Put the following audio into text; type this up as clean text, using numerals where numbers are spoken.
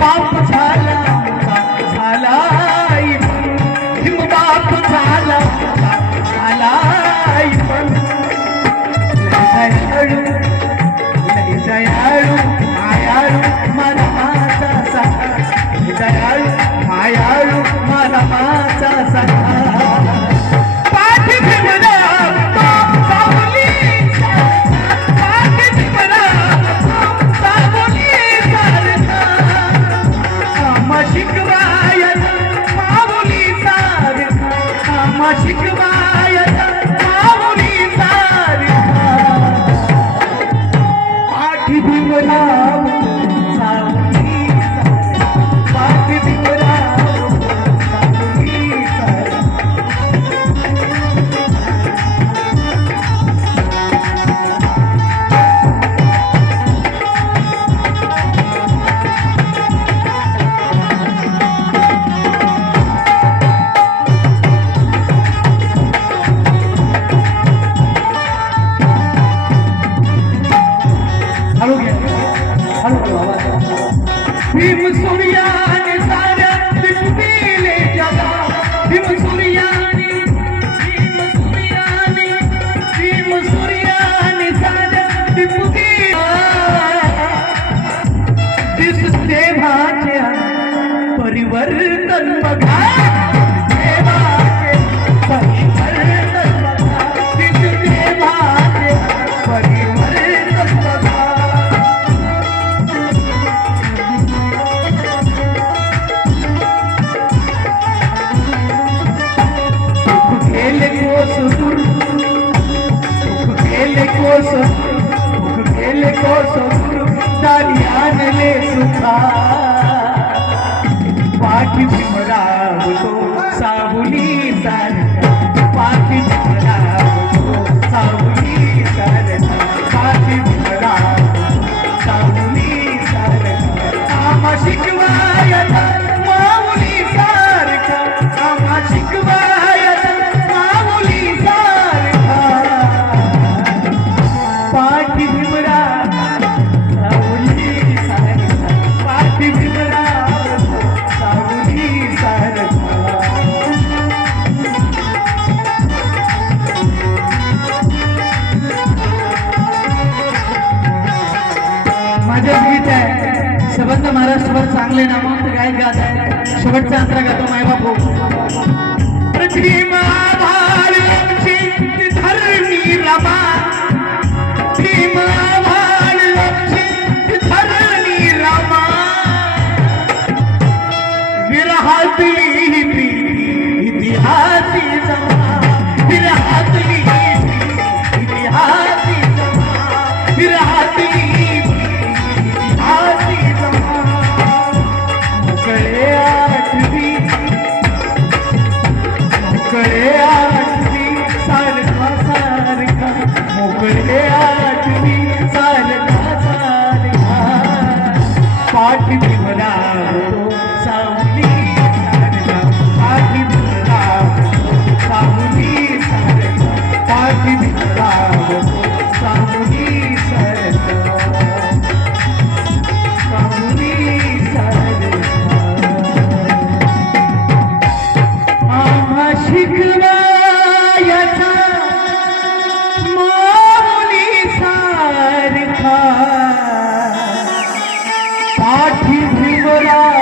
बाप झाला झाला बाप झाला झाला दयाळू लय दयाळू मायाळू माझा माझा सखा दयाळू मायाळू माझा माझा सखा पाठी फिरला तो सावली पाठी फिरला तो सावली सारखा आम्हा शिकवाया माऊली सारखा आम्हा शिकवाया माऊली सारखा पाठी फिरला सावली पाठी फिरला सावली सारखा भीम सूर्याने साऱ्या दिसले जगा भीम सूर्याने साऱ्या दिसले दिसते भाच्या परिवर्तन बघा देवाचे परिवर्तन बघा दिसते भाचे परिवर्तन बघा गेले कोस दारी आणले सुखा पाठी भीमरावतो सावली सारखा पाठी भीमरावतो सावली सारखा पाठी भीमरावतो सावली सारखा आम्हा शिकवाया माऊली सारखा आम्हा शिकवाया माऊली सारखा पाठी भीमरा सावली सारखा पाठी भीमरा सावली सारखा माझे गीत आहे सबंध महाराष्ट्रभर चांगले नामवंत गायक गात आहे शेवटचा अंतरा गातो मायबापू पृथ्वी महाभारती धरणी रमा इतिहासी जमा विरहातली इतिहासी जमा विरहातली इतिहासी जमा मोकळे आठवी सारखा सारखा मोकळे आठवी सारखा सारखा पाठी भीमरावतो सावली सारखा पाठी भीमरावतो सावली सारखा पाठी भीमरावतो सावली सारखा सावली सारखा आम्हा शिकवायाचा माऊली सारखा पाठी भीमराव